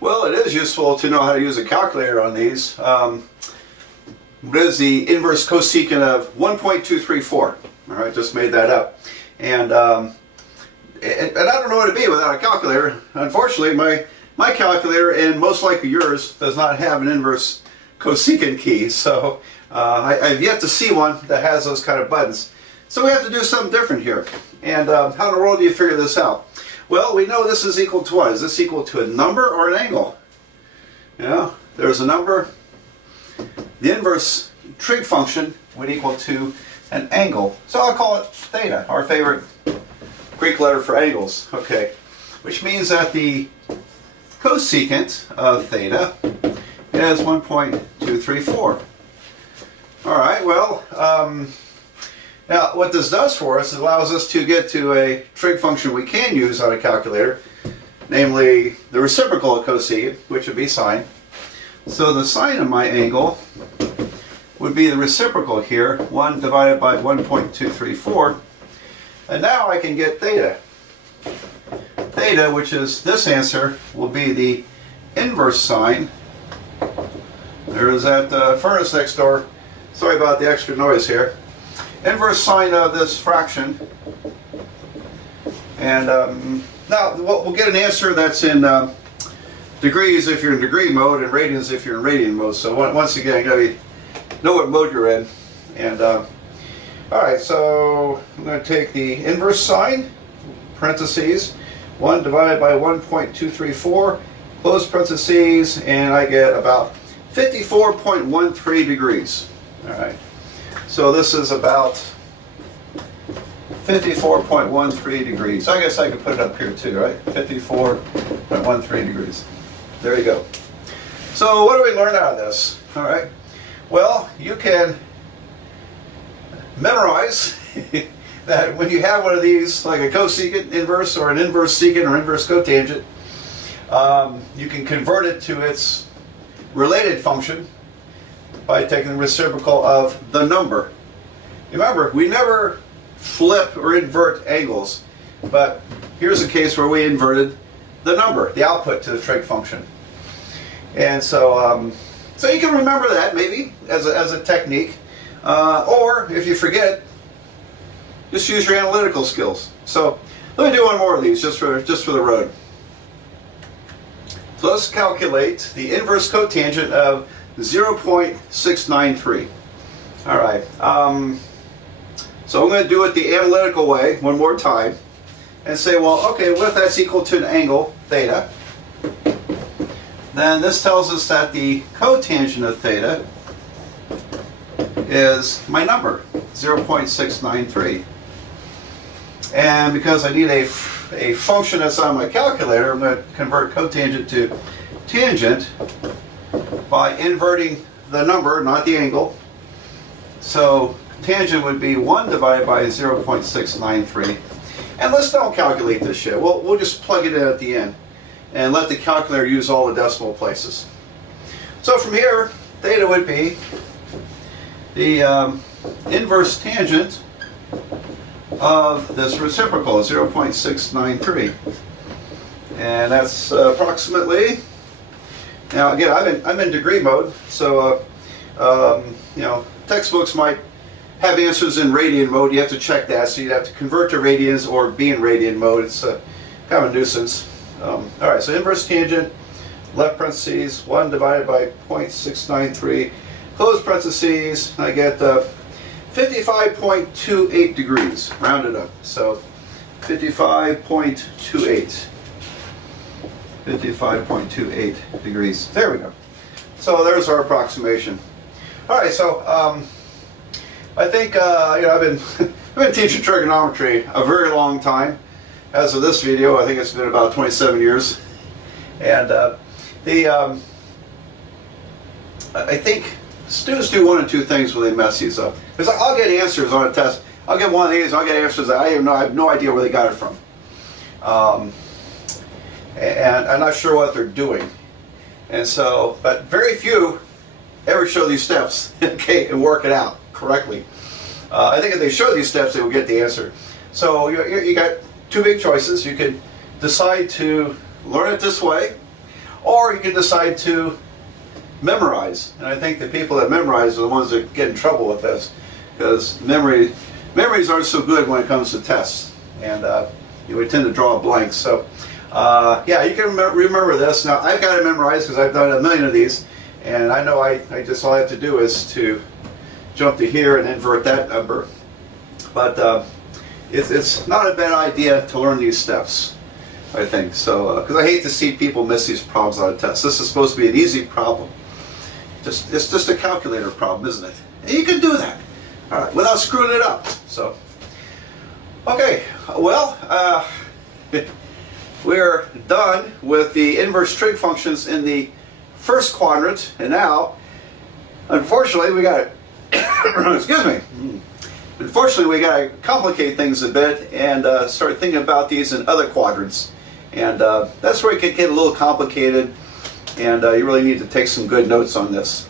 Well, it is useful to know how to use a calculator on these. What is the inverse cosecant of 1.234? All right, just made that up. And I don't know what it'd be without a calculator. Unfortunately, my calculator, and most likely yours, does not have an inverse cosecant key. So I've yet to see one that has those kind of buttons. So we have to do something different here. And how in the world do you figure this out? Well, we know this is equal to what? Is this equal to a number or an angle? Yeah, there's a number. The inverse trig function would equal to an angle. So I'll call it theta, our favorite Greek letter for angles. Okay, which means that the cosecant of theta is 1.234. All right, well, now what this does for us is it allows us to get to a trig function we can use on a calculator, namely the reciprocal of cosecant, which would be sine. So the sine of my angle would be the reciprocal here, 1 divided by 1.234. And now I can get theta. Theta, which is this answer, will be the inverse sine. There is that furnace next door. Sorry about the extra noise here. Inverse sine of this fraction. And now we'll get an answer that's in degrees if you're in degree mode, and radians if you're in radian mode. So once again, you gotta know what mode you're in. And alright, so I'm going to take the inverse sine, parentheses, 1 divided by 1.234, close parentheses, and I get about 54.13 degrees. Alright, so this is about 54.13 degrees. I guess I could put it up here too, right? 54.13 degrees. There you go. So what do we learn out of this? All right. Well, you can memorize that when you have one of these, like a cosecant inverse or an inverse secant or inverse cotangent, you can convert it to its related function by taking the reciprocal of the number. Remember, we never flip or invert angles, but here's a case where we inverted the number, the output to the trig function. And so so you can remember that maybe as a technique, or if you forget, just use your analytical skills. So let me do one more of these just for the road. So let's calculate the inverse cotangent of 0.693. All right. So I'm going to do it the analytical way one more time and say, well, okay, what if that's equal to an angle, theta? Then this tells us that the cotangent of theta is my number, 0.693. And because I need a function that's on my calculator, I'm going to convert cotangent to tangent by inverting the number, not the angle. So tangent would be 1 divided by 0.693. And let's don't calculate this shit. We'll just plug it in at the end and let the calculator use all the decimal places. So from here, theta would be the inverse tangent of this reciprocal, 0.693. And that's approximately, now again, I'm in degree mode, so you know, textbooks might have answers in radian mode. You have to check that, so you'd have to convert to radians or be in radian mode. It's kind of a nuisance. Alright, so inverse tangent, left parentheses, 1 divided by 0.693, close parentheses, I get 55.28 degrees, rounded up. So 55.28. 55.28 degrees. There we go. So there's our approximation. Alright, so I think you know, I've been teaching trigonometry a very long time. As of this video, I think it's been about 27 years. And I think students do one or two things when they mess these up. Because I'll get answers on a test. I'll get one of these, and I'll get answers that I have no idea where they got it from. And I'm not sure what they're doing. And so, but very few ever show these steps, okay, and work it out correctly. I think if they show these steps, they will get the answer. So you got two big choices. You could decide to learn it this way, or you can decide to memorize. And I think the people that memorize are the ones that get in trouble with this, because memories aren't so good when it comes to tests, and we tend to draw blanks. So yeah, you can remember this. Now I've got it memorized because I've done a million of these, and I know I just all I have to do is to jump to here and invert that number. But it's not a bad idea to learn these steps, I think. So because I hate to see people miss these problems on a test. This is supposed to be an easy problem. It's just a calculator problem, isn't it? And you can do that, all right, without screwing it up. So, okay, well, we're done with the inverse trig functions in the first quadrant, and now, unfortunately, we got to, excuse me, unfortunately, we got to complicate things a bit and start thinking about these in other quadrants, and that's where it can get a little complicated. And you really need to take some good notes on this.